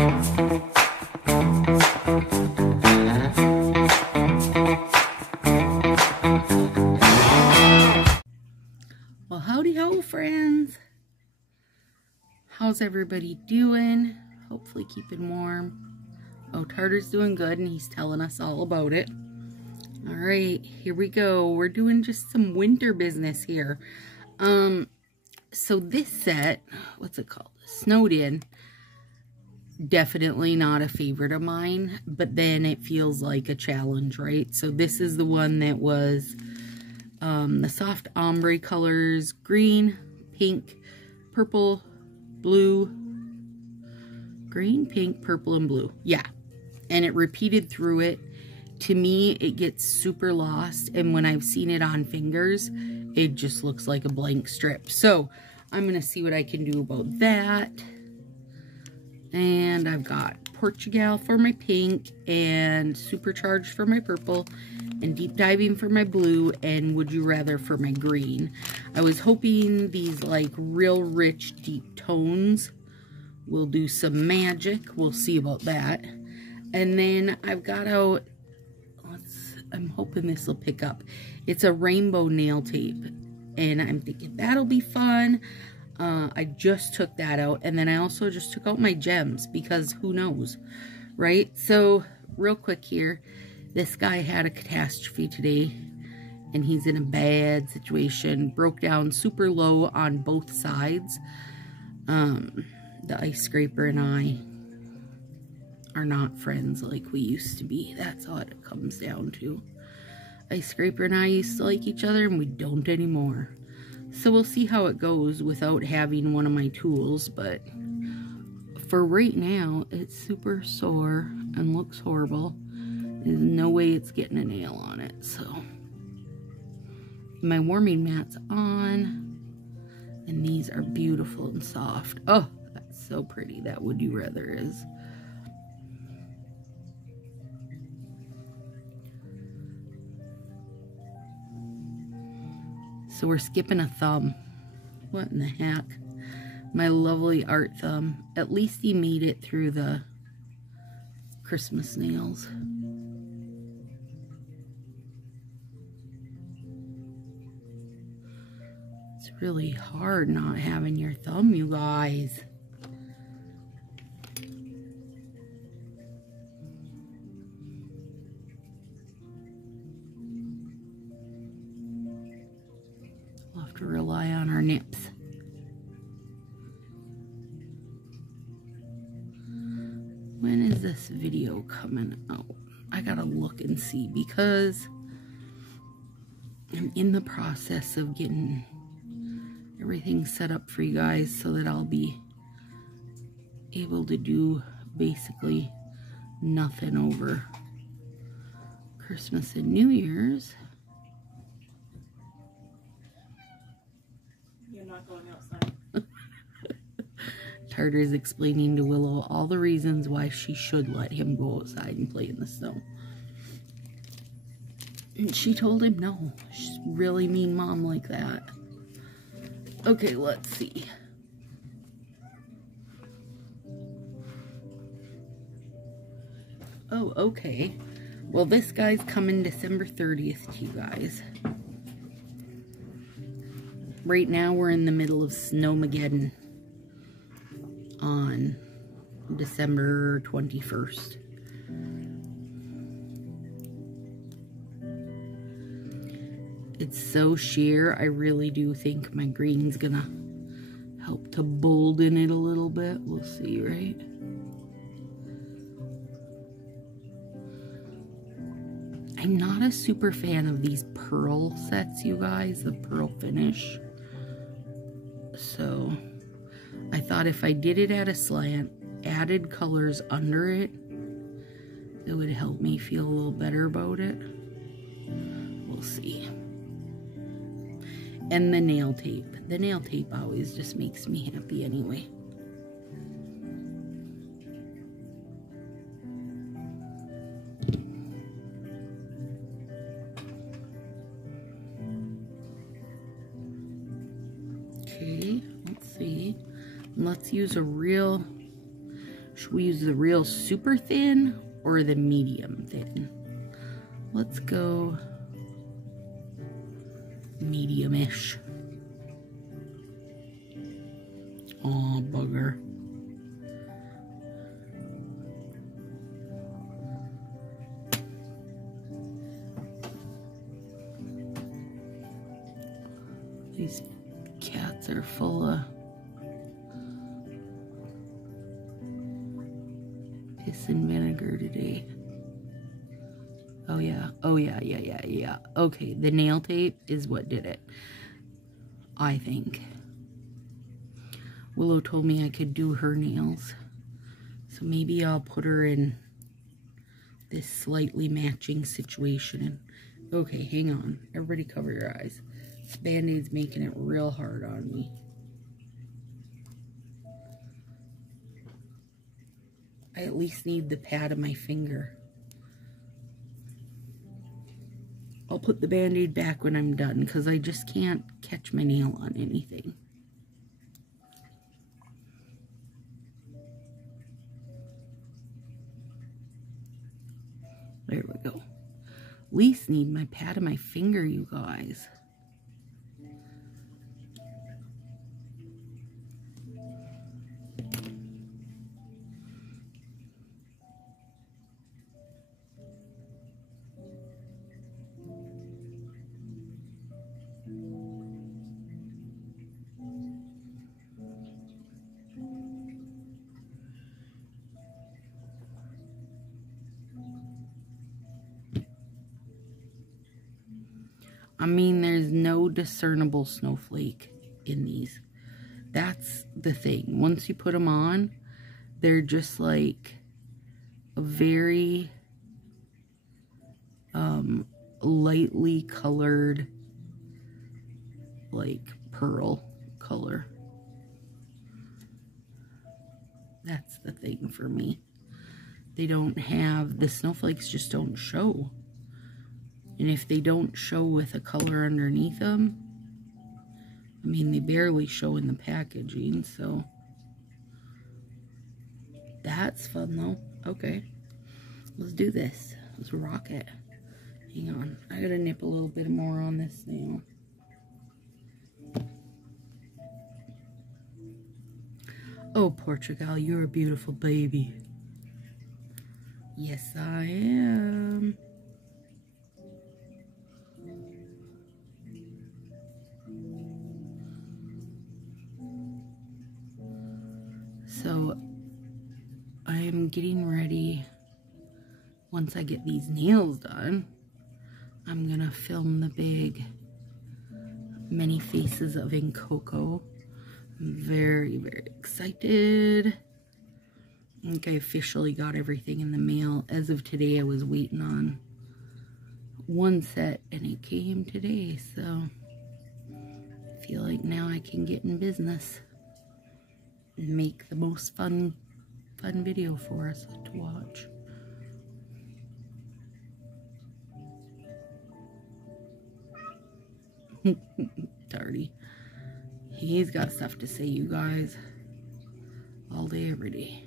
Well, howdy ho, friends. How's everybody doing? Hopefully keeping warm. Oh, Tartar's doing good, and he's telling us all about it. All right, here we go. We're doing just some winter business here. So this set, what's it called? Snowed In. Definitely not a favorite of mine, but then it feels like a challenge, right? So this is the one that was the soft ombre colors, green, pink, purple, blue, green, pink, purple, and blue. Yeah, and it repeated through it. To me, it gets super lost, and when I've seen it on fingers, it just looks like a blank strip. So I'm gonna see what I can do about that. And I've got Portugal for my pink, and Supercharged for my purple, and Deep Diving for my blue, and Would You Rather for my green. I was hoping these like real rich deep tones will do some magic. We'll see about that. And then I've got out, I'm hoping this will pick up. It's a rainbow nail tape, and I'm thinking that'll be fun. I just took that out, and then I also just took out my gems, because who knows, right? So real quick here, this guy had a catastrophe today, and he's in a bad situation. Broke down super low on both sides. The ice scraper and I are not friends like we used to be. That's all it comes down to. Ice scraper and I used to like each other, and we don't anymore. So we'll see how it goes without having one of my tools, but for right now, it's super sore and looks horrible. There's no way it's getting a nail on it, so. My warming mat's on, and these are beautiful and soft. Oh, that's so pretty, that Would You Rather is. So we're skipping a thumb. What in the heck? My lovely art thumb. At least he made it through the Christmas nails. It's really hard not having your thumb, you guys. We'll have to rely on our nips. When is this video coming out? I gotta look and see, because I'm in the process of getting everything set up for you guys so that I'll be able to do basically nothing over Christmas and New Year's. You're not going outside. Tartar's explaining to Willow all the reasons why she should let him go outside and play in the snow. And she told him no. She's a really mean mom like that. Okay, let's see. Oh, okay. Well, this guy's coming December 30th to you guys. Right now, we're in the middle of Snowmageddon on December 21st. It's so sheer. I really do think my green's gonna help to bolden it a little bit. We'll see, right? I'm not a super fan of these pearl sets, you guys, the pearl finish. So I thought if I did it at a slant, added colors under it, it would help me feel a little better about it. We'll see. And the nail tape. The nail tape always just makes me happy anyway. Okay, let's see. Let's use a real Should we use the real super thin or the medium thin? Let's go medium-ish. Oh, bugger. These cats are full of piss and vinegar today. Oh yeah, oh yeah. Okay, the nail tape is what did it, I think. Willow told me I could do her nails, so maybe I'll put her in this slightly matching situation. Okay, hang on. Everybody cover your eyes. This Band-Aid's making it real hard on me. I at least need the pad of my finger. I'll put the Band-Aid back when I'm done because I just can't catch my nail on anything. There we go. At least need my pad of my finger, you guys. I mean, there's no discernible snowflake in these. That's the thing. Once you put them on, they're just like a very lightly colored, like pearl color. That's the thing for me. They don't have, the snowflakes just don't show. And if they don't show with a color underneath them, I mean, they barely show in the packaging, so. That's fun, though. Okay. Let's do this. Let's rock it. Hang on. I gotta nip a little bit more on this nail. Oh, Portugal, you're a beautiful baby. Yes, I am. So, I am getting ready. Once I get these nails done, I'm gonna film the big Many Faces of Coco. I'm very, very excited. I think I officially got everything in the mail. As of today, I was waiting on one set, and it came today, so I feel like now I can get in business and make the most fun video for us to watch. Tardy. He's got stuff to say, you guys. All day, every day.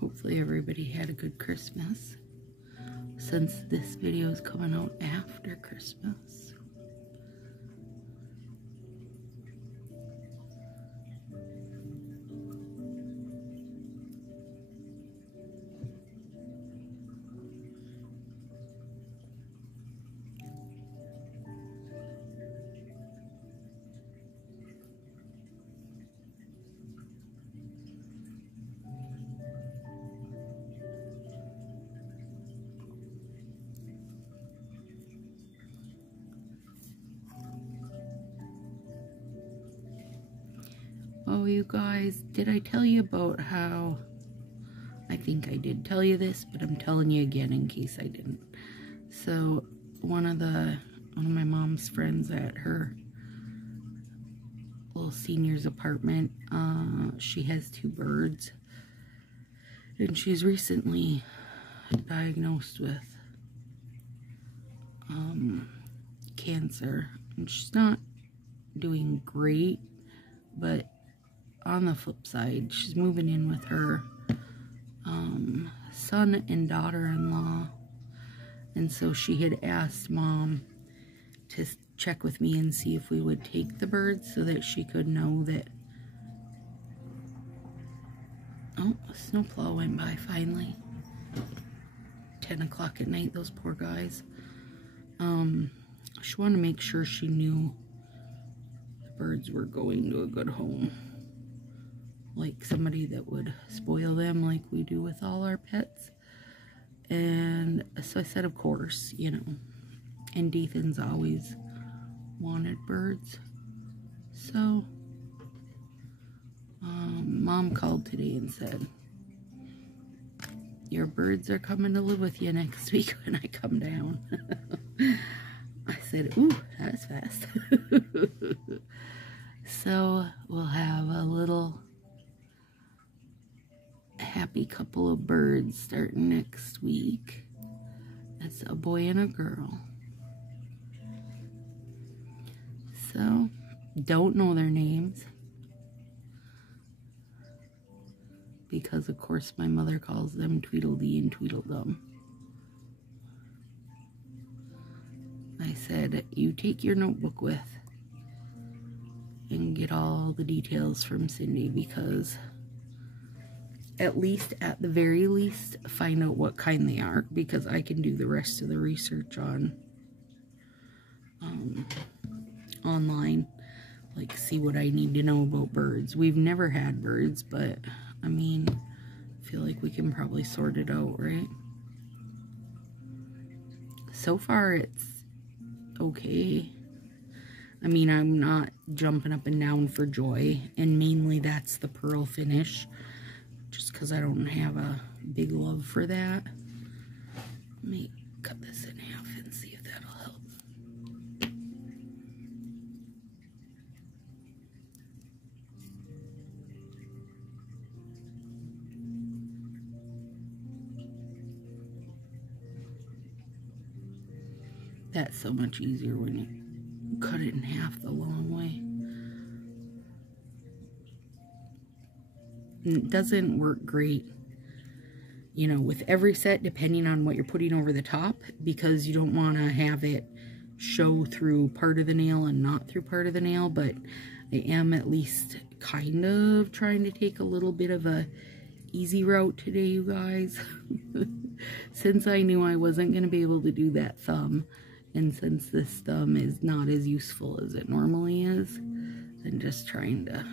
Hopefully everybody had a good Christmas, since this video is coming out after Christmas. Oh, you guys, did I tell you about how, I think I did tell you this, but I'm telling you again in case I didn't. So, one of my mom's friends at her little senior's apartment. She has 2 birds, and she's recently diagnosed with cancer, and she's not doing great, but on the flip side, she's moving in with her son and daughter-in-law, and so she had asked Mom to check with me and see if we would take the birds so that she could know that. Oh, a snowplow went by finally. 10 o'clock at night, those poor guys. She wanted to make sure she knew the birds were going to a good home. Like somebody that would spoil them like we do with all our pets. And so I said, of course, you know. And Ethan's always wanted birds. So, Mom called today and said, your birds are coming to live with you next week when I come down. I said, ooh, that's fast. So, we'll have a little happy couple of birds starting next week. That's a boy and a girl. So, don't know their names. Because, of course, my mother calls them Tweedledee and Tweedledum. I said, you take your notebook with and get all the details from Cindy, because at the very least, find out what kind they are, because I can do the rest of the research on online, like see what I need to know about birds. We've never had birds, but I mean, I feel like we can probably sort it out, right? So far, it's okay. I mean, I'm not jumping up and down for joy, and mainly that's the pearl finish, just because I don't have a big love for that. Let me cut this in half and see if that'll help. That's so much easier when you cut it in half the long way. And it doesn't work great, you know, with every set, depending on what you're putting over the top, because you don't want to have it show through part of the nail and not through part of the nail. But I am at least kind of trying to take a little bit of a easy route today, you guys. Since I knew I wasn't going to be able to do that thumb, and since this thumb is not as useful as it normally is, I'm just trying to...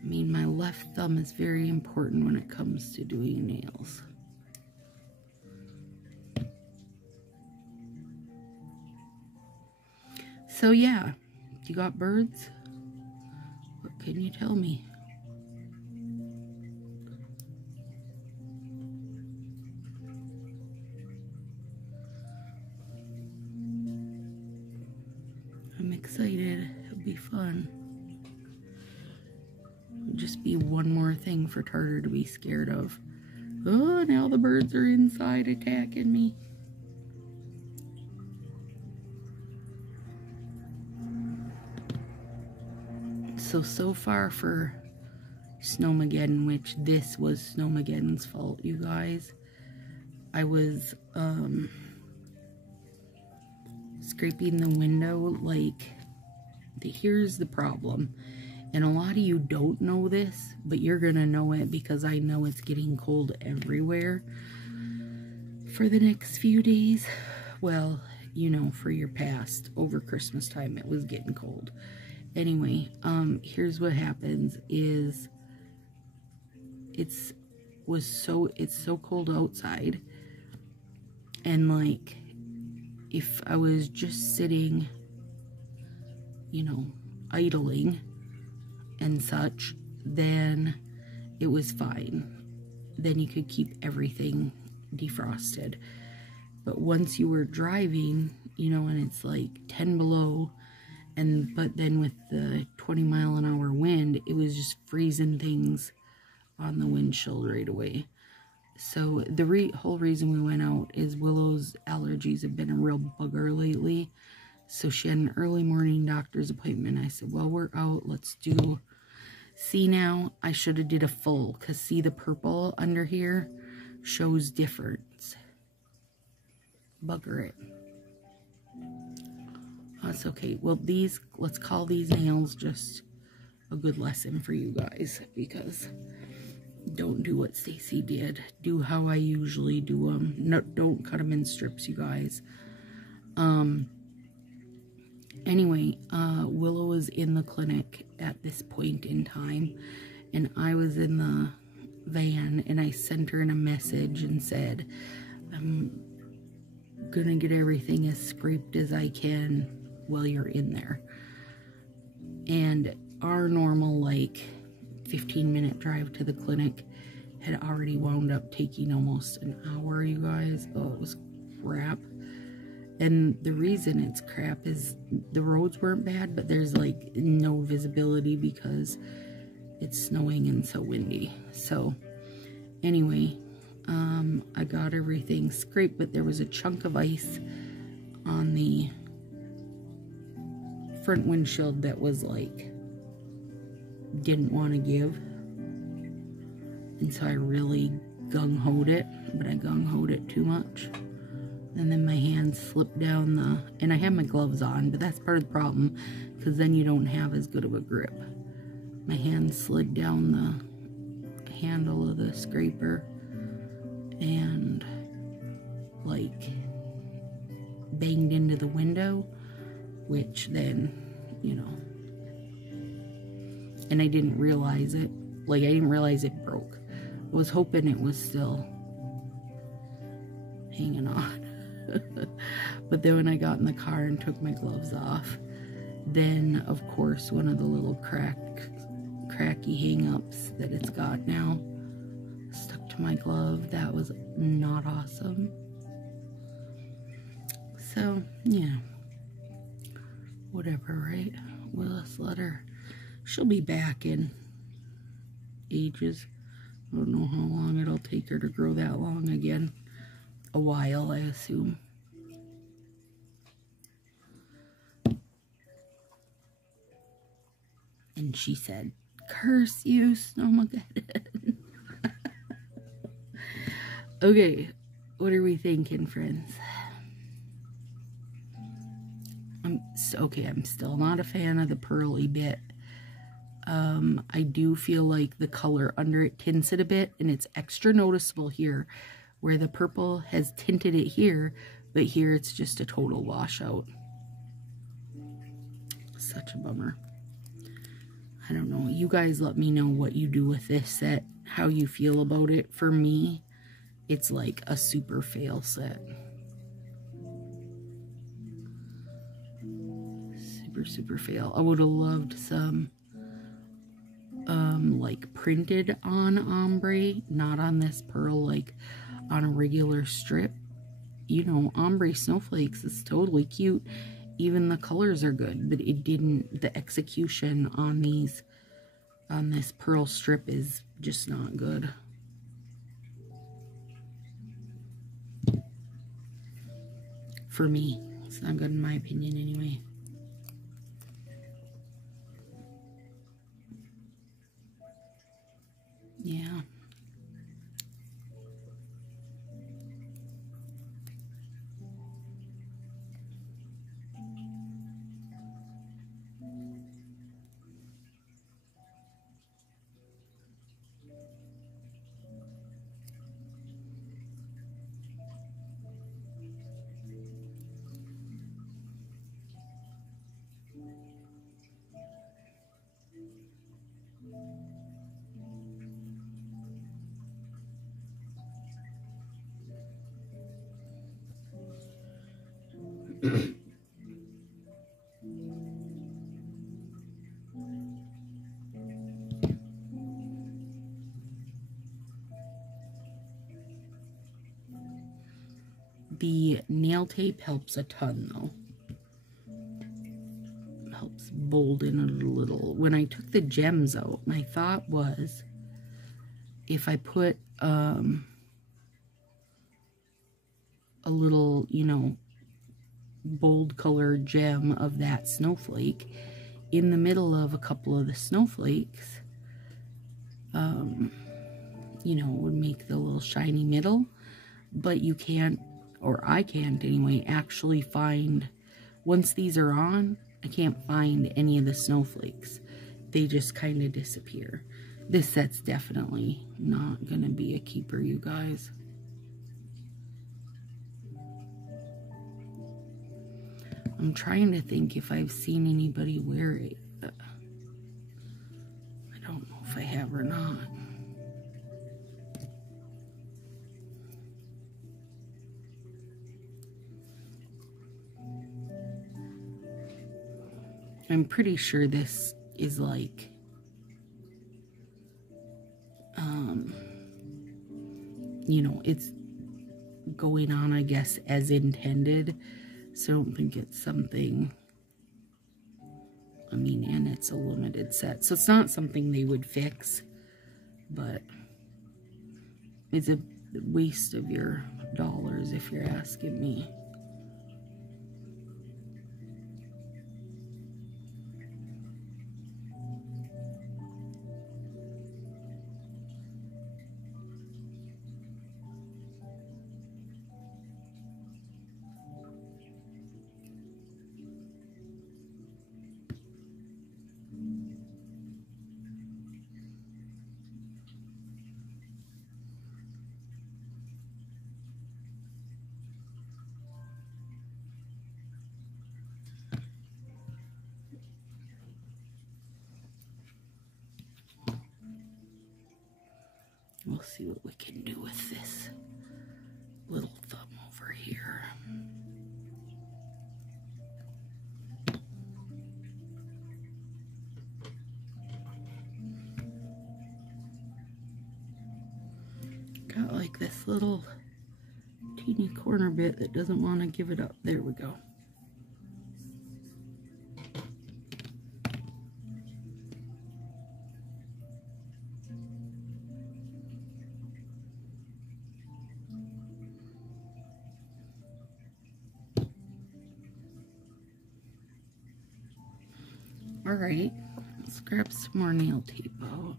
I mean, my left thumb is very important when it comes to doing nails. So yeah, you got birds? What can you tell me? I'm excited. It'll be fun. It'll just be one more thing for Tartar to be scared of. Oh, now the birds are inside attacking me. So far for Snowmageddon, which this was Snowmageddon's fault, you guys. I was, scraping the window, like, here's the problem. And a lot of you don't know this, but you're gonna know it because I know it's getting cold everywhere for the next few days. Well, you know, for your past, over Christmas time, it was getting cold. Anyway, here's what happens is it's so cold outside, and like if I was just sitting, you know, idling and such, then it was fine. Then you could keep everything defrosted. But once you were driving, you know, and it's like 10 below But then with the 20-mile-an-hour wind, it was just freezing things on the windshield right away. So the whole reason we went out is Willow's allergies have been a real bugger lately. So she had an early morning doctor's appointment. I said, well, we're out. Let's do... See now, I should have did a full, because see the purple under here shows difference. Bugger it. That's okay. Well, let's call these nails just a good lesson for you guys, because don't do what Stacy did. Do how I usually do them. No, don't cut them in strips, you guys. Anyway, Willow was in the clinic at this point in time, and I was in the van, and I sent her in a message and said, I'm gonna get everything as scraped as I can while you're in there. And our normal, like, 15-minute drive to the clinic had already wound up taking almost an hour, you guys. Oh, it was crap. And the reason it's crap is the roads weren't bad, but there's like no visibility because it's snowing and so windy. So anyway, I got everything scraped, but there was a chunk of ice on the front windshield that was like, didn't want to give. And so I really gung-hoed it, but I gung-hoed it too much. And then my hand slipped down and I had my gloves on, but that's part of the problem, because then you don't have as good of a grip. My hand slid down the handle of the scraper and, like, banged into the window, which then, you know, and I didn't realize it. Like, I didn't realize it broke. I was hoping it was still hanging on. But then when I got in the car and took my gloves off, then of course one of the little cracky hang-ups that it's got now stuck to my glove. That was not awesome. So yeah, whatever, right? We'll just let her. She'll be back in ages. I don't know how long it'll take her to grow that long again. A while, I assume. And she said, curse you, Snowmageddon. Okay, what are we thinking, friends? I'm still not a fan of the pearly bit. I do feel like the color under it tints it a bit, and it's extra noticeable here, where the purple has tinted it here, but here it's just a total washout. Such a bummer. I don't know. You guys let me know what you do with this set, how you feel about it. For me, it's like a super fail set. Super fail. I would have loved some like printed on ombre, not on this pearl, like on a regular strip. You know, ombre snowflakes is totally cute. Even the colors are good, but it didn't, the execution on these, on this pearl strip is just not good. For me, it's not good in my opinion anyway. Yeah. The nail tape helps a ton though. bolden it a little. When I took the gems out, my thought was if I put a little, you know, bold colored gem of that snowflake in the middle of a couple of the snowflakes, you know, would make the little shiny middle. But you can't, or I can't anyway, actually find, once these are on, I can't find any of the snowflakes. They just kind of disappear. This set's definitely not gonna be a keeper, you guys. I'm trying to think if I've seen anybody wear it. I don't know if I have or not. I'm pretty sure this is like, you know, it's going on, I guess, as intended. So I don't think it's something, I mean, and it's a limited set. So it's not something they would fix, but it's a waste of your dollars if you're asking me. We'll see what we can do with this little thumb over here. Got like this little teeny corner bit that doesn't want to give it up. There we go. Alright, let's grab some more nail tape out.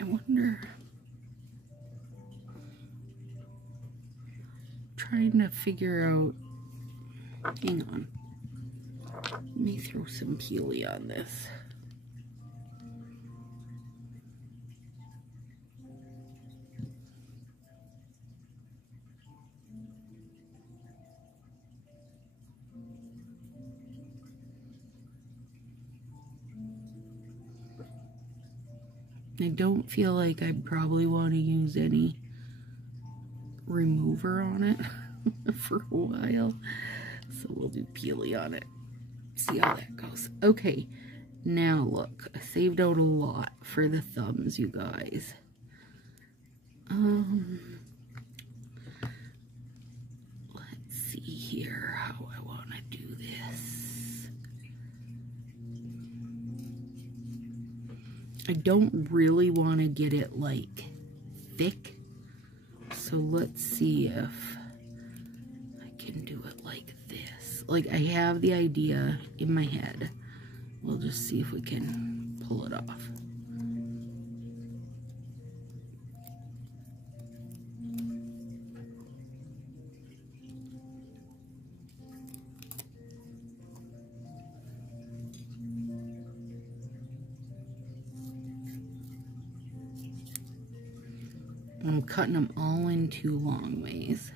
I wonder, trying to figure out, hang on, let me throw some peely on this. I don't feel like I probably want to use any remover on it for a while. So we'll do peely on it. See how that goes. Okay, now look. I saved out a lot for the thumbs, you guys. Let's see here how I want to do this. I don't really want to get it like thick, so let's see if I can do it like this. Like, I have the idea in my head. We'll just see if we can pull it off. I'm cutting them all in 2 long ways.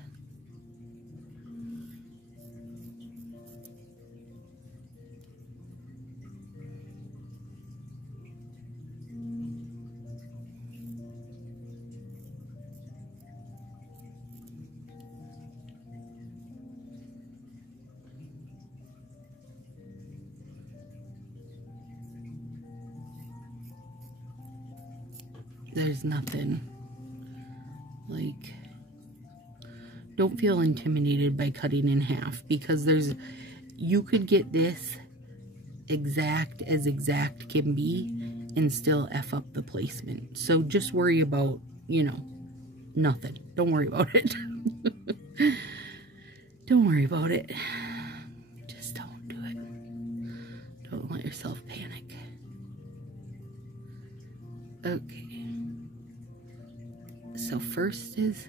There's nothing. Like, don't feel intimidated by cutting in half, because you could get this exact as exact can be and still F up the placement. So just worry about, you know, nothing. Don't worry about it. Don't worry about it. Just don't do it. Don't let yourself panic. Okay. So first is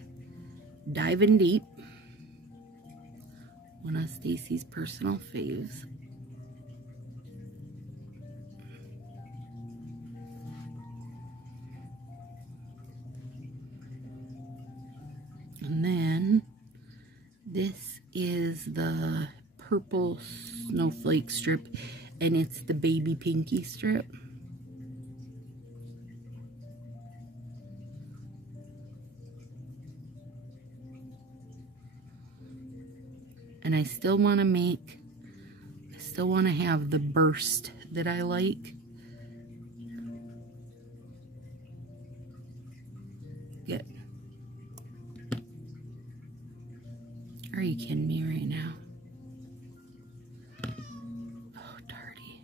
diving deep. One of Stacy's personal faves. And then this is the purple snowflake strip, and it's the baby pinky strip. And I still want to have the burst that I like. Good. Are you kidding me right now? Oh, Tardy.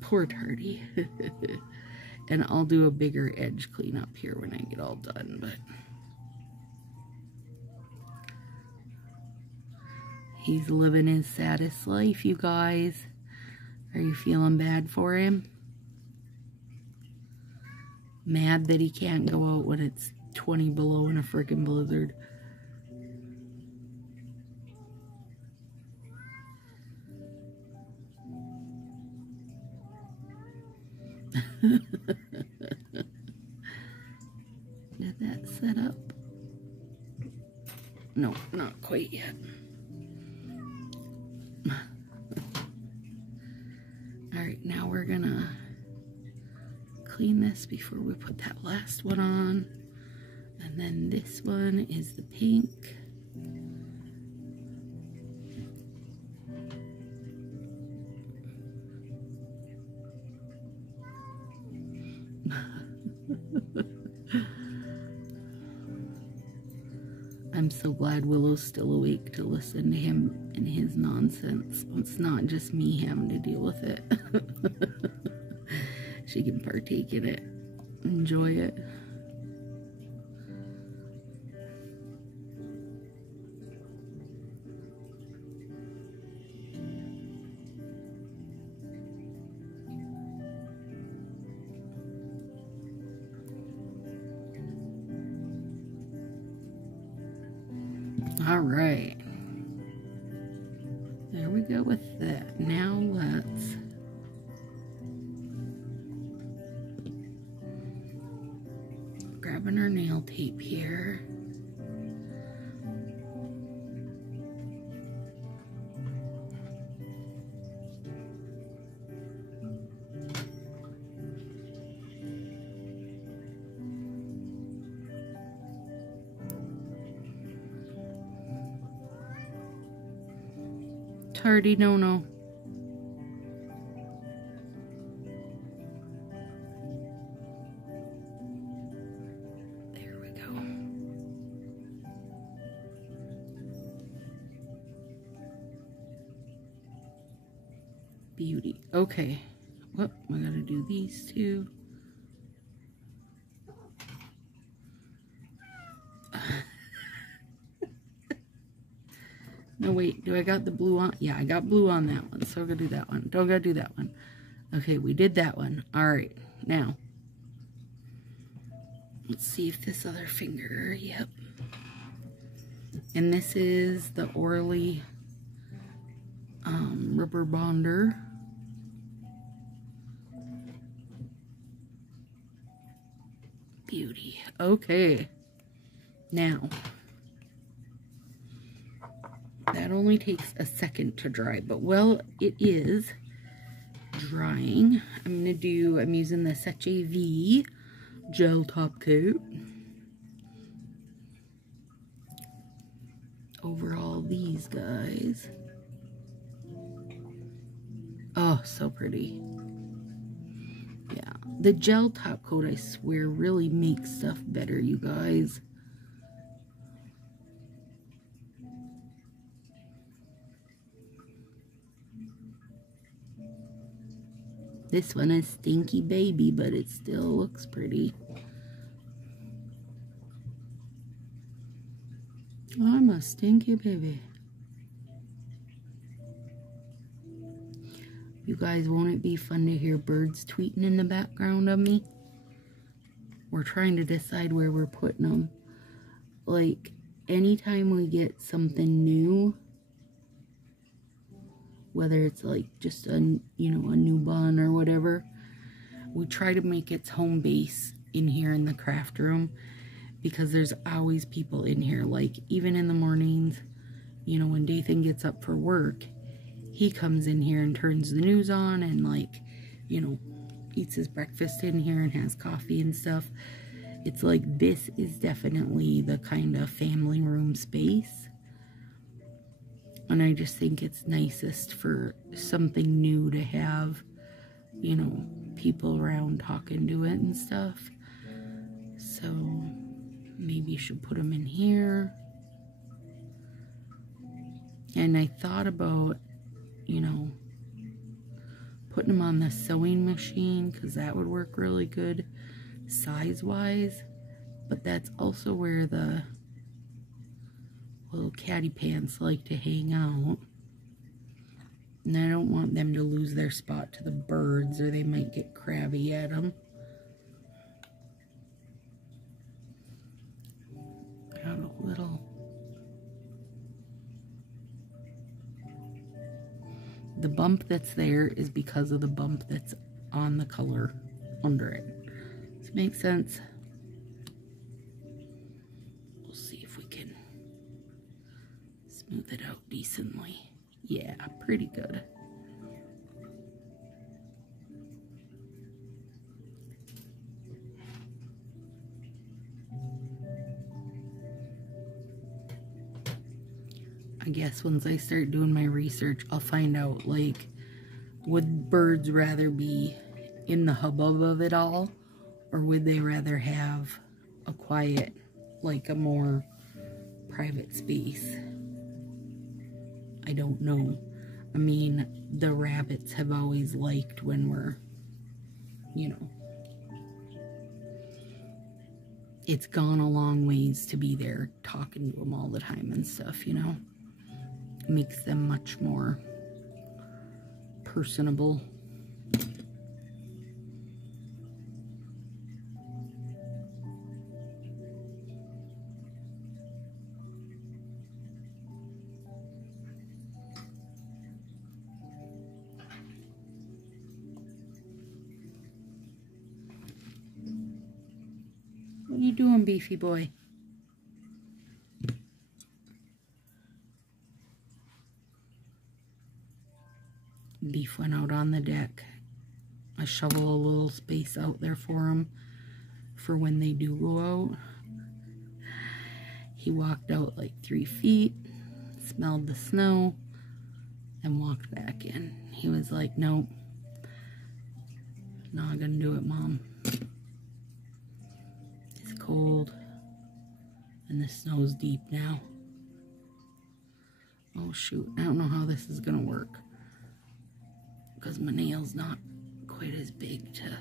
Poor Tardy. And I'll do a bigger edge cleanup here when I get all done, but he's living his saddest life, you guys. Are you feeling bad for him? Mad that he can't go out when it's 20 below in a frickin' blizzard. Did that set up? No, not quite yet. Alright, now we're gonna clean this before we put that last one on. And then this one is the pink. I'm so glad Willow's still awake to listen to him and his nonsense. It's not just me having to deal with it. She can partake in it, enjoy it. All right, there we go with that. Now let's grabbing our nail tape here. Tardy, no. There we go. Beauty. Okay. Well, we gotta do these two. No, wait, do I got the blue on? Yeah, I got blue on that one, so I'm gonna do that one. Don't gotta do that one. Okay, we did that one. All right, now, let's see if this other finger, yep. And this is the Orly rubber bonder. Beauty. Okay, now, that only takes a second to dry, but while it is drying, I'm using the Sassy V gel top coat over all these guys. Oh, Oh, so pretty. Yeah, the gel top coat, I swear, really makes stuff better, you guys. This one is Stinky Baby, but it still looks pretty. I'm a stinky baby. You guys, won't it be fun to hear birds tweeting in the background of me? We're trying to decide where we're putting them. Like, anytime we get something new, whether it's like just a, you know, a new bun or whatever, we try to make its home base in here in the craft room, because there's always people in here. Like, even in the mornings, you know, when Dathan gets up for work, he comes in here and turns the news on and, like, you know, eats his breakfast in here and has coffee and stuff. It's like, this is definitely the kind of family room space. And I just think it's nicest for something new to have, you know, people around talking to it and stuff. So maybe you should put them in here. And I thought about, you know, putting them on the sewing machine, because that would work really good size-wise. But that's also where the little catty pants like to hang out. And I don't want them to lose their spot to the birds, or they might get crabby at them. Got a little... The bump that's there is because of the bump that's on the color under it. Does it make sense? We'll see if we can smooth it out decently. Yeah, pretty good. I guess once I start doing my research, I'll find out, like, would birds rather be in the hubbub of it all, or would they rather have a quiet, like a more private space? I don't know. I mean, the rabbits have always liked when we're, you know, it's gone a long ways to be there talking to them all the time and stuff, you know. Makes them much more personable. What are you doing, beefy boy? Beef went out on the deck. I shovel a little space out there for him for when they do go out. He walked out like 3 feet, smelled the snow, and walked back in. He was like, nope, not gonna do it, Mom. It's cold, and the snow's deep now. Oh shoot, I don't know how this is gonna work, because my nail's not quite as big to...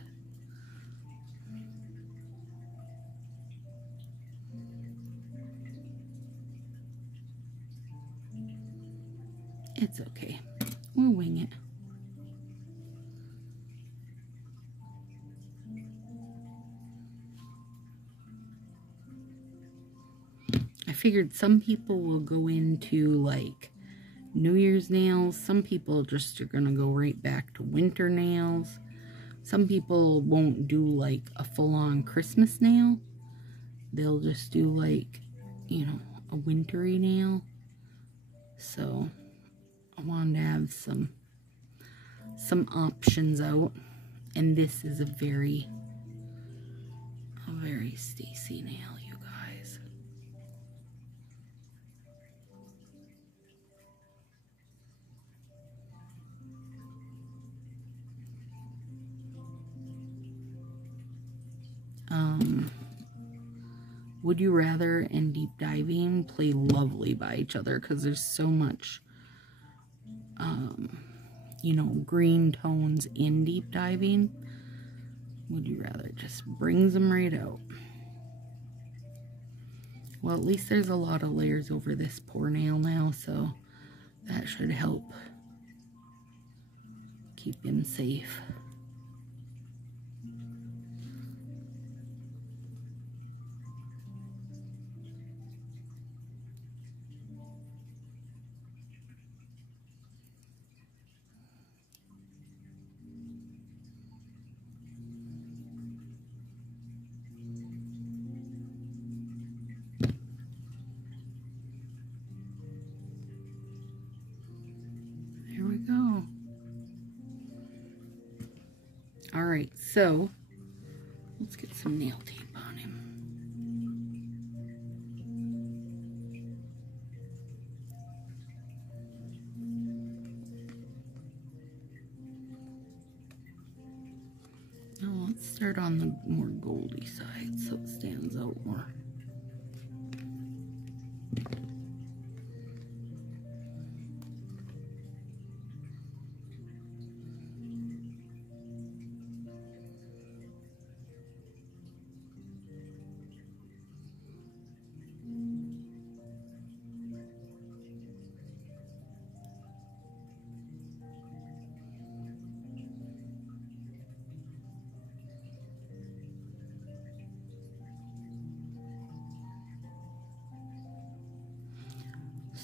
It's okay. We'll wing it. I figured some people will go into like New Year's nails. Some people just are gonna go right back to winter nails. Some people won't do like a full-on Christmas nail. They'll just do like, you know, a wintry nail. So I wanted to have some options out, and this is a very Stacy nail, you guys. Would You Rather and Deep Diving play lovely by each other because there's so much, you know, green tones in Deep Diving. Would You Rather just brings them right out. Well, at least there's a lot of layers over this poor nail now, so that should help keep him safe. There we go. All right, so let's get some nail tape on him. Now let's start on the more goldy side so it stands out more.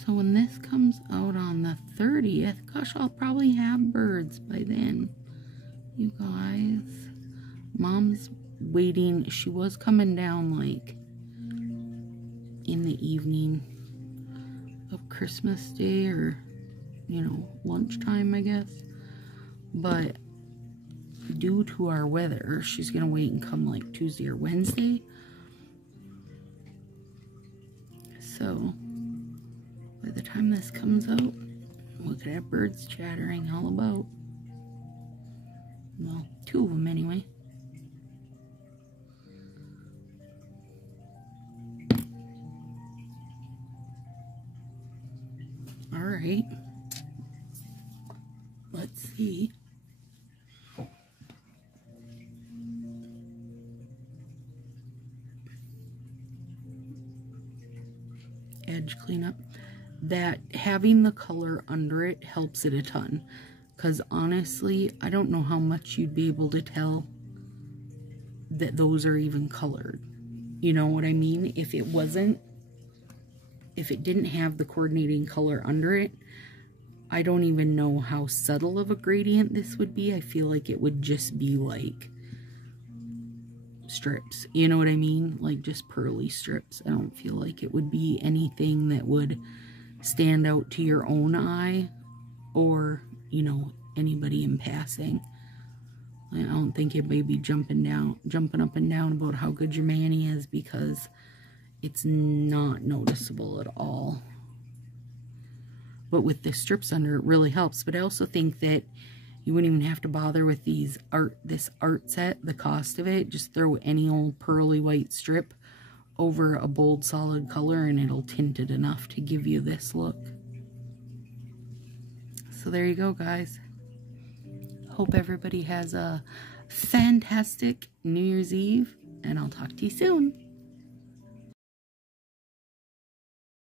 So when this comes out on the 30th, gosh, I'll probably have birds by then. You guys, Mom's waiting. She was coming down like in the evening of Christmas Day, or, you know, lunchtime, I guess. But due to our weather, she's gonna wait and come like Tuesday or Wednesday. So by the time this comes out, we could have birds chattering all about. Well, 2 of them anyway. All right. Let's see. Edge cleanup. That having the color under it helps it a ton, because honestly, I don't know how much you'd be able to tell that those are even colored. You know what I mean? If it didn't have the coordinating color under it, I don't even know how subtle of a gradient this would be. I feel like it would just be like strips, you know what I mean? Like just pearly strips. I don't feel like it would be anything that would stand out to your own eye, or, you know, anybody in passing. I don't think it may be jumping up and down about how good your mani is, because it's not noticeable at all. But with the strips under, it really helps. But I also think that you wouldn't even have to bother with this art set, the cost of it. Just throw any old pearly white strip over a bold solid color and it'll tint it enough to give you this look. So there you go, guys. Hope everybody has a fantastic New Year's Eve, and I'll talk to you soon.